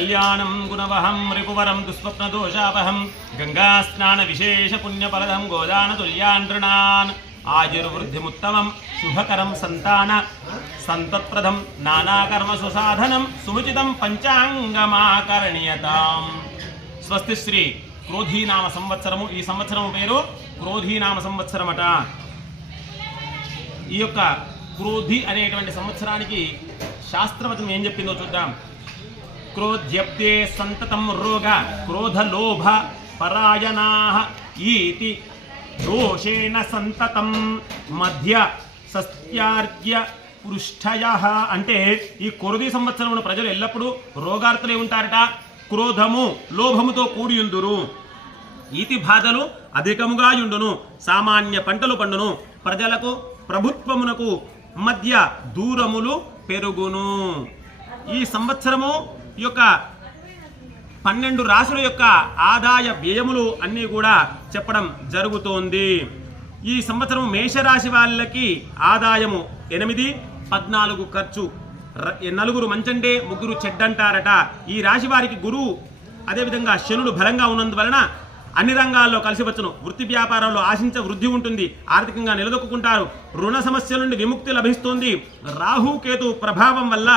కళ్యాణం గుణవహం రిపువరం దుస్వప్నదోషావహం గంగాస్నాన విశేష పుణ్యఫలదం గోదాన తుల్యాండ్రణాన్ ఆయుర్వృద్ధిముత్తమం శుభకరం సంతాన సంతత్ప్రదం నానాకర్మ సుసాధనం సుముచితం పంచాంగమాకరణీయతాం స్వస్తి శ్రీ క్రోధీనామ సంవత్సరము ఈ సంవత్సరము పేరు క్రోధీనామ సంవత్సరమట ఈ యొక్క క్రోధి అనేటువంటి సంవత్సరానికి శాస్త్రవచనం ఏం చెప్పిందో చూద్దాం. క్రోధ్యప్తే సంతతం రోగ క్రోధలోభ పరాయణా ఈతి దోషేణ సంతతం మధ్య సస్త్యార్జ్య పృష్ఠయ అంటే ఈ కొరది సంవత్సరమున ప్రజలు ఎల్లప్పుడూ రోగార్తులే ఉంటారట క్రోధము లోభముతో కూడియుందురు. ఈతి బాధలు అధికముగా యుండును సామాన్య పంటలు పండును ప్రజలకు ప్రభుత్వమునకు మధ్య దూరములు పెరుగును. ఈ సంవత్సరము ఈ యొక్క పన్నెండు రాశుల యొక్క ఆదాయ వ్యయములు అన్నీ కూడా చెప్పడం జరుగుతోంది. ఈ సంవత్సరం మేషరాశి వాళ్ళకి ఆదాయము ఎనిమిది పద్నాలుగు ఖర్చు. నలుగురు మంచంటే ముగ్గురు చెడ్డంటారట. ఈ రాశి వారికి గురువు అదేవిధంగా శనుడు బలంగా ఉన్నందువలన అన్ని రంగాల్లో కలిసి వచ్చును. వృత్తి వ్యాపారంలో ఆశించ వృద్ధి ఉంటుంది. ఆర్థికంగా నిలదొక్కుంటారు రుణ సమస్యల నుండి విముక్తి లభిస్తుంది. రాహుకేతు ప్రభావం వల్ల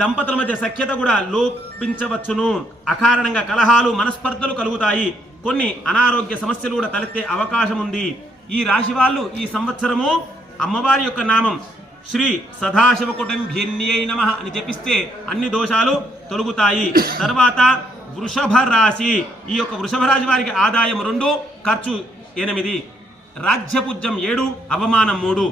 దంపతుల మధ్య సఖ్యత కూడా లోపించవచ్చును. అకారణంగా కలహాలు మనస్పర్ధలు కలుగుతాయి. కొన్ని అనారోగ్య సమస్యలు కూడా తలెత్తే అవకాశం ఉంది ఈ రాశి వాళ్ళు ఈ సంవత్సరము అమ్మవారి యొక్క నామం శ్రీ సదాశివ కుటుంబ్యన్యై నమ అని జపిస్తే అన్ని దోషాలు తొలగుతాయి. తర్వాత వృషభ రాశి. ఈ యొక్క వృషభ రాశి వారికి ఆదాయం రెండు ఖర్చు ఎనిమిది. రాజ్యపుజ్యం ఏడు అవమానం మూడు.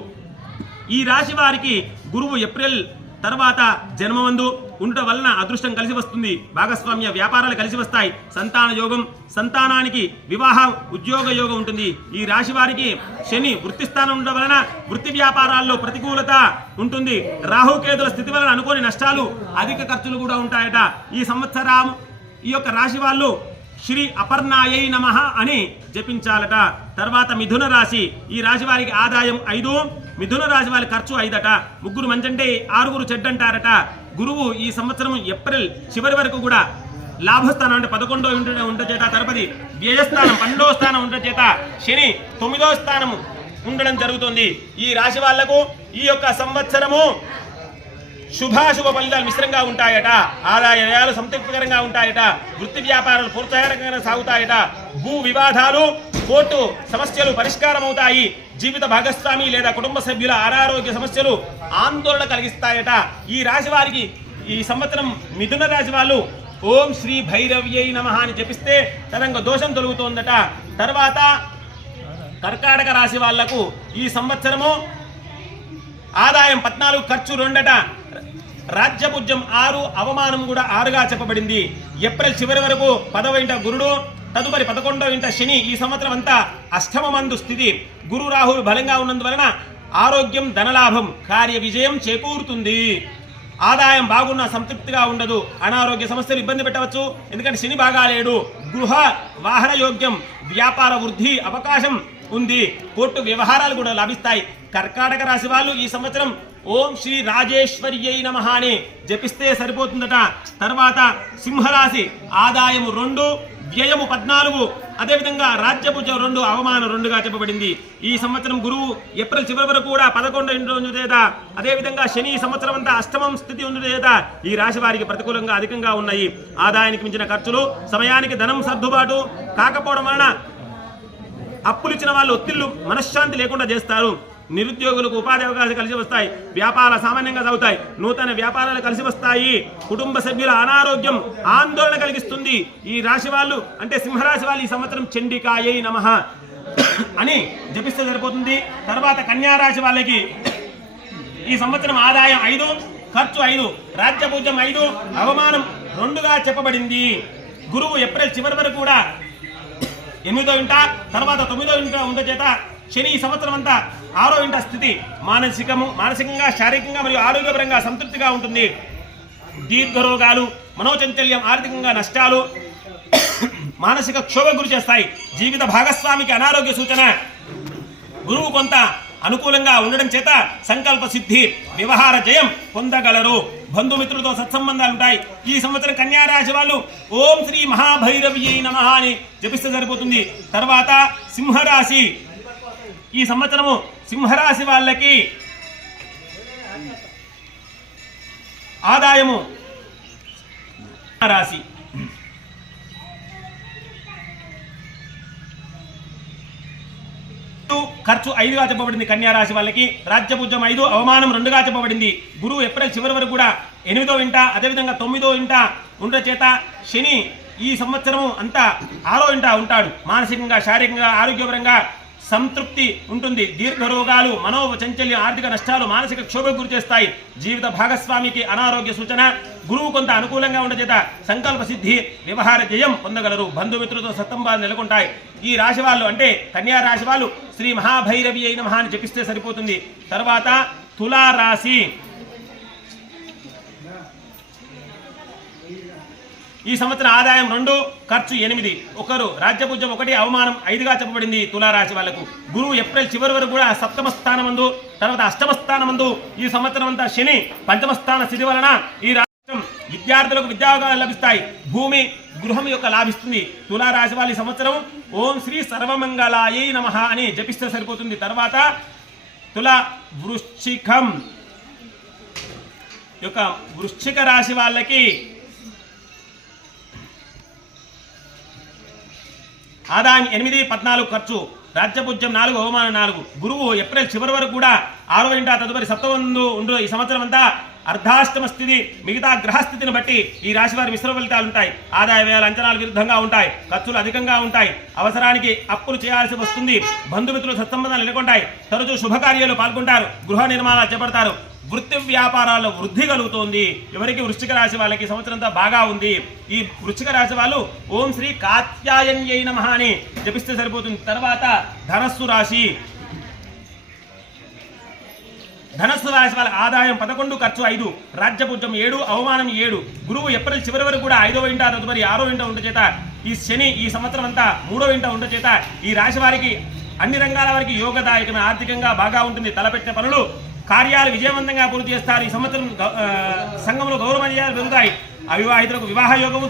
ఈ రాశి వారికి గురువు ఏప్రిల్ తర్వాత జన్మమందు ఉండట వలన అదృష్టం కలిసి వస్తుంది. భాగస్వామ్య వ్యాపారాలు కలిసి వస్తాయి. సంతాన యోగం సంతానానికి వివాహ ఉద్యోగ యోగం ఉంటుంది. ఈ రాశి వారికి శని వృత్తి స్థానం ఉండడం వలన వృత్తి వ్యాపారాల్లో ప్రతికూలత ఉంటుంది. రాహుకేతుల స్థితి వలన అనుకోని నష్టాలు అధిక ఖర్చులు కూడా ఉంటాయట. ఈ సంవత్సరం ఈ యొక్క రాశి వాళ్ళు శ్రీ అపర్ణాయై నమ అని జపించాలట. తర్వాత మిథున రాశి ఈ రాశి వారికి ఆదాయం ఐదు మిథున రాశి వారి ఖర్చు ఐదట. ముగ్గురు మంచంటే ఆరుగురు చెడ్డంటారట. గురువు ఈ సంవత్సరం ఏప్రిల్ చివరి వరకు కూడా లాభస్థానం అంటే పదకొండో ఉంట చేత తరపతి వ్యయస్థానం పన్నెండవ స్థానం ఉంట చేత శని తొమ్మిదవ స్థానము ఉండడం జరుగుతుంది. ఈ రాశి వాళ్ళకు ఈ యొక్క సంవత్సరము శుభాశుభ ఫలితాలు మిశ్రంగా ఉంటాయట. ఆదాయ వ్యయాలు సంతృప్తికరంగా ఉంటాయట. వృత్తి వ్యాపారాలు ప్రోత్సాహకరంగా సాగుతాయట. భూ వివాదాలు కోర్టు సమస్యలు పరిష్కారం అవుతాయి జీవిత భాగస్వామి లేదా కుటుంబ సభ్యుల అనారోగ్య సమస్యలు ఆందోళన కలిగిస్తాయట. ఈ రాశి వారికి ఈ సంవత్సరం మిథున రాశి వాళ్ళు ఓం శ్రీ భైరవ్యై నమ అని జపిస్తే తరంగ దోషం తొలుగుతోందట. తర్వాత కర్కాటక రాశి వాళ్ళకు ఈ సంవత్సరము ఆదాయం పద్నాలుగు ఖర్చు రెండట. రాజ్యపుజ్యం ఆరు అవమానం కూడా ఆరుగా చెప్పబడింది. ఏప్రిల్ చివరి వరకు పదవ ఇంట గురుడు తదుపరి పదకొండవ ఇంట శని ఈ సంవత్సరం అంతా అష్టమమందు స్థితి. గురు రాహులు బలంగా ఉన్నందువలన ఆరోగ్యం ధనలాభం కార్య విజయం చేకూరుతుంది. ఆదాయం బాగున్నా సంతృప్తిగా ఉండదు. అనారోగ్య సమస్యలు ఇబ్బంది పెట్టవచ్చు. ఎందుకంటే శని బాగాలేడు గృహ వాహన యోగ్యం వ్యాపార వృద్ధి అవకాశం ఉంది. కోర్టు వ్యవహారాలు కూడా లభిస్తాయి. కర్కాటక రాశి వాళ్ళు ఈ సంవత్సరం ఓం శ్రీ రాజేశ్వర్యై నమ అని జపిస్తే సరిపోతుందట. తర్వాత సింహరాశి ఆదాయము రెండు వ్యయము పద్నాలుగు అదేవిధంగా రాజ్యభుజం రెండు అవమానం రెండుగా చెప్పబడింది. ఈ సంవత్సరం గురువు ఏప్రిల్ చివరి వరకు కూడా పదకొండు ఇంటి చేత అదేవిధంగా శని సంవత్సరం అంతా అష్టమం స్థితి ఉంది చేత ఈ రాశి వారికి ప్రతికూలంగా అధికంగా ఉన్నాయి. ఆదాయానికి మించిన ఖర్చులు సమయానికి ధనం సర్దుబాటు కాకపోవడం వలన అప్పులు ఇచ్చిన వాళ్ళు ఒత్తిళ్ళు మనశ్శాంతి లేకుండా చేస్తారు. నిరుద్యోగులకు ఉపాధి అవకాశాలు కలిసి వస్తాయి. వ్యాపార సామాన్యంగా సాగుతాయి. నూతన వ్యాపారాలు కలిసి వస్తాయి. కుటుంబ సభ్యుల అనారోగ్యం ఆందోళన కలిగిస్తుంది. ఈ రాశి వాళ్ళు అంటే సింహరాశి వాళ్ళు ఈ సంవత్సరం చండికాయై నమః అని జపిస్తే సరిపోతుంది. తర్వాత కన్యా రాశి వాళ్ళకి ఈ సంవత్సరం ఆదాయం ఐదు ఖర్చు ఐదు రాజ్యపూజ్యం ఐదు అవమానం రెండుగా చెప్పబడింది. గురువు ఏప్రిల్ చివరి వరకు కూడా ఎనిమిదో ఇంట తర్వాత తొమ్మిదో ఇంట ఉండ చేత శని ఈ సంవత్సరం అంతా ఆరో ఇంట స్థితి. మానసికము మానసికంగా శారీరకంగా మరియు ఆరోగ్యపరంగా సంతృప్తిగా ఉంటుంది. దీర్ఘరోగాలు మనోచంచల్యం ఆర్థికంగా నష్టాలు మానసిక క్షోభ గురి చేస్తాయి. జీవిత భాగస్వామికి అనారోగ్య సూచన. గురువు కొంత అనుకూలంగా ఉండడం చేత సంకల్ప సిద్ధి వ్యవహార జయం పొందగలరు. బంధుమిత్రులతో సత్సంబంధాలు ఉంటాయి. ఈ సంవత్సరం కన్యారాశి వాళ్ళు ఓం శ్రీ మహాభైరవి నమ అని జపిస్తే సరిపోతుంది. తర్వాత సింహరాశి. ఈ సంవత్సరము సింహరాశి వాళ్ళకి ఆదాయము రాశి ఖర్చు ఐదుగా చెప్పబడింది కన్యా రాశి వాళ్ళకి. రాజ్యభుజం ఐదు అవమానం రెండుగా చెప్పబడింది. గురువు ఎప్రిల్ చివరి వరకు కూడా ఎనిమిదో ఇంట అదేవిధంగా తొమ్మిదో ఇంట ఉండ చేత శని ఈ సంవత్సరము అంతా ఆరో ఇంట ఉంటాడు. మానసికంగా శారీరకంగా ఆరోగ్యపరంగా సంతృప్తి ఉంటుంది. దీర్ఘ రోగాలు మనో చంచల్యం ఆర్థిక నష్టాలు మానసిక క్షోభకు గురి చేస్తాయి. జీవిత భాగస్వామికి అనారోగ్య సూచన గురువు కొంత అనుకూలంగా ఉండచేత సంకల్ప సిద్ధి వ్యవహార జయం పొందగలరు. బంధుమిత్రులతో సత్తంబాలు నెలకొంటాయి. ఈ రాశి వాళ్ళు అంటే కన్యా రాశి వాళ్ళు శ్రీ మహాభైరవి అయిన మహాని జపిస్తే సరిపోతుంది. తర్వాత తులారాశి. ఈ సంవత్సరం ఆదాయం రెండు ఖర్చు ఎనిమిది. ఒకరు రాజ్యపూజ్యం ఒకటి అవమానం ఐదుగా చెప్పబడింది తులారాశి వాళ్ళకు. గురువు ఏప్రిల్ చివరి వరకు కూడా సప్తమ స్థానమందు తర్వాత అష్టమ స్థానమందు ఈ సంవత్సరం అంతా శని పంచమ స్థాన స్థితి వలన ఈ రాష్ట్రం విద్యార్థులకు విద్యావకాశాలు లభిస్తాయి. భూమి గృహం యొక్క లాభిస్తుంది. తులారాశి వాళ్ళ ఈ సంవత్సరం ఓం శ్రీ సర్వమంగళాయై నమ అని జపిస్తే సరిపోతుంది. తర్వాత తుల వృశ్చికం. యొక్క వృశ్చిక రాశి వాళ్ళకి ఆదాయం ఎనిమిది పద్నాలుగు ఖర్చు రాజ్యపుజ్యం నాలుగు అవమానం నాలుగు. గురువు ఏప్రిల్ చివరి వరకు కూడా ఆరో ఇంట తదుపరి సప్తమందు ఉండు. ఈ సంవత్సరం అంతా అర్ధాష్టమ స్థితి మిగతా గ్రహస్థితిని బట్టి ఈ రాశి వారి మిశ్రమ ఫలితాలు ఉంటాయి. ఆదాయ వ్యయాల అంచనాలు విరుద్ధంగా ఉంటాయి ఖర్చులు అధికంగా ఉంటాయి. అవసరానికి అప్పులు చేయాల్సి వస్తుంది. బంధుమిత్రులు సత్సంబంధాలు నెలకొంటాయి. తరచూ శుభకార్యాలు పాల్గొంటారు. గృహ నిర్మాణాలు చేపడతారు. వృత్తి వ్యాపారాల్లో వృద్ధి కలుగుతోంది. ఎవరికి వృశ్చిక రాశి వాళ్ళకి సంవత్సరంతా బాగా ఉంది. ఈ వృశ్చిక రాశి వాళ్ళు ఓం శ్రీ కాత్యాయన్యై నమ అని జపిస్తే సరిపోతుంది. తర్వాత ధనస్సు రాశి. ధనస్సు రాశి వాళ్ళ ఆదాయం పదకొండు ఖర్చు ఐదు రాజ్యపుజం ఏడు అవమానం ఏడు గురువు ఏప్రిల్ చివరి వరకు కూడా ఐదవ ఇంట తదుపరి ఆరో ఇంట ఉండ చేత ఈ శని ఈ సంవత్సరం అంతా మూడో ఇంట ఉండ చేత ఈ రాశి వారికి అన్ని రంగాల వారికి యోగదాయకమే ఆర్థికంగా బాగా ఉంటుంది. తలపెట్టిన పనులు కార్యాలు విజయవంతంగా పూర్తి చేస్తారు. ఈ సంవత్సరం సంఘంలో గౌరవనీయాలు పెరుగుతాయి. అవివాహితులకు వివాహ యోగము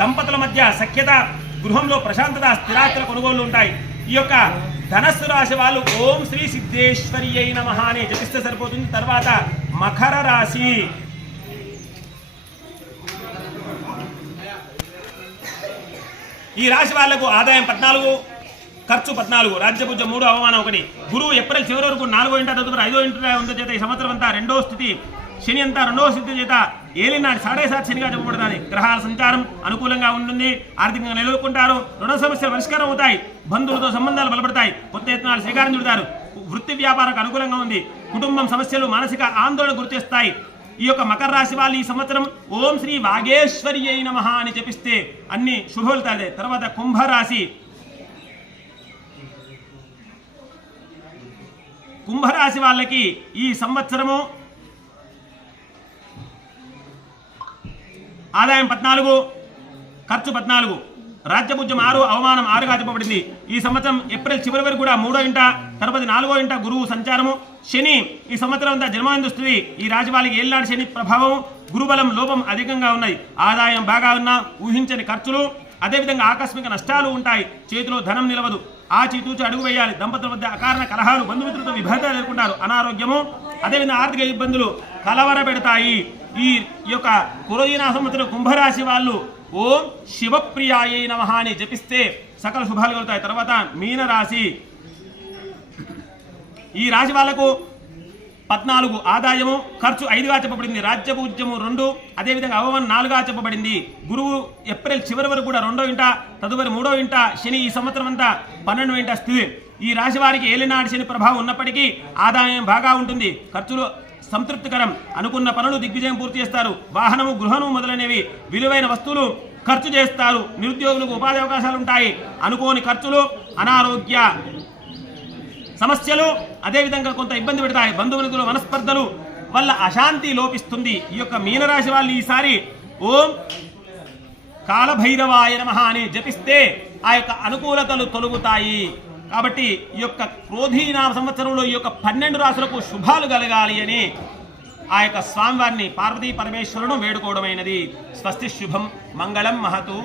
దంపతుల మధ్య సఖ్యత గృహంలో ప్రశాంతత స్థిరాస్తుల కొనుగోళ్ళు ఉంటాయి. ఈ యొక్క ధనస్సు రాశి వాళ్ళు ఓం శ్రీ సిద్ధేశ్వరి అయి నమ అని జపిస్తే సరిపోతుంది. తర్వాత మకర రాశి. ఈ రాశి వాళ్ళకు ఆదాయం పద్నాలుగు ఖర్చు పద్నాలుగు రాజ్యభుజం మూడు అవమానం ఒకటి. గురువు ఏప్రిల్ చివరి వరకు నాలుగో ఇంట తదుపరి ఐదో ఇంట ఉందో చేత ఈ సంవత్సరం అంతా రెండో స్థితి శని అంతా రెండవ స్థితి చేత ఏలినాడు సాడే సాత్ శనిగా చెప్పబడుతుంది. గ్రహాల సంచారం అనుకూలంగా ఉంటుంది ఆర్థికంగా నిలవకుంటారు రుణ సమస్యలు పరిష్కారం అవుతాయి బంధువులతో సంబంధాలు బలపడతాయి కొత్త యత్నాలు శ్రీకారం చుడతారు వృత్తి వ్యాపారకు అనుకూలంగా ఉంది కుటుంబం సమస్యలు మానసిక ఆందోళన గుర్తిస్తాయి ఈ యొక్క మకర రాశి వాళ్ళు ఈ సంవత్సరం ఓం శ్రీ వాగేశ్వరి అయిన మహా అని జపిస్తే అన్ని శుభఫలితాలే తర్వాత కుంభరాశి. కుంభరాశి వాళ్ళకి ఈ సంవత్సరము ఆదాయం పద్నాలుగు ఖర్చు పద్నాలుగు రాజ్యభుజ్యం ఆరు అవమానం ఆరుగా చెప్పబడింది. ఈ సంవత్సరం ఏప్రిల్ చివరి వరకు కూడా మూడో ఇంట తరపతి నాలుగో ఇంట గురువు సంచారము. శని ఈ సంవత్సరం అంతా జన్మాందిస్తుంది ఈ రాశి వాళ్ళకి శని ప్రభావం గురుబలం లోపం అధికంగా ఉన్నాయి. ఆదాయం బాగా ఉన్నా ఊహించని ఖర్చులు అదేవిధంగా ఆకస్మిక నష్టాలు ఉంటాయి. చేతిలో ధనం నిలవదు. ఆచి తూచి అడుగు వేయాలి. దంపతుల మధ్య అకారణ కలహాలు బంధుమిత్రులతో విభేదాలు ఎదుర్కొంటారు. అనారోగ్యము అదేవిధంగా ఆర్థిక ఇబ్బందులు కలవర పెడతాయి. ఈ యొక్క కురోజీనా సంవత్సరం కుంభరాశి వాళ్ళు ఓం శివప్రియాయే నమ అని జపిస్తే సకల శుభాలు కలుగుతాయి. తర్వాత మీనరాశి. ఈ రాశి వాళ్ళకు పద్నాలుగు ఆదాయము ఖర్చు ఐదుగా చెప్పబడింది. రాజ్యపూజ్యము రెండు అదేవిధంగా అవమానం నాలుగుగా చెప్పబడింది. గురువు ఏప్రిల్ చివరి వరకు కూడా రెండో ఇంట తదుపరి మూడో ఇంట శని ఈ సంవత్సరం అంతా పన్నెండు ఇంట స్థితి. ఈ రాశి వారికి ఏలినాటి శని ప్రభావం ఉన్నప్పటికీ ఆదాయం బాగా ఉంటుంది. ఖర్చులు సంతృప్తికరం. అనుకున్న పనులు దిగ్విజయం పూర్తి చేస్తారు. వాహనము గృహము మొదలైనవి విలువైన వస్తువులు ఖర్చు చేస్తారు. నిరుద్యోగులకు ఉపాధి అవకాశాలు ఉంటాయి. అనుకోని ఖర్చులు అనారోగ్య సమస్యలు అదేవిధంగా కొంత ఇబ్బంది పెడతాయి బంధువులకు మనస్పర్ధలు వల్ల అశాంతి లోపిస్తుంది. ఈ యొక్క మీనరాశి వాళ్ళు ఈసారి ఓం కాలభైరవాయ నమ అని జపిస్తే ఆ యొక్క అనుకూలతలు తొలుగుతాయి. కాబట్టి ఈ యొక్క క్రోధీనామ సంవత్సరంలో ఈ యొక్క పన్నెండు రాసులకు శుభాలు కలగాలి అని ఆ యొక్క స్వామివారిని పార్వతీ పరమేశ్వరుడు వేడుకోవడమైనది. స్వస్తి శుభం మంగళం మహతూ.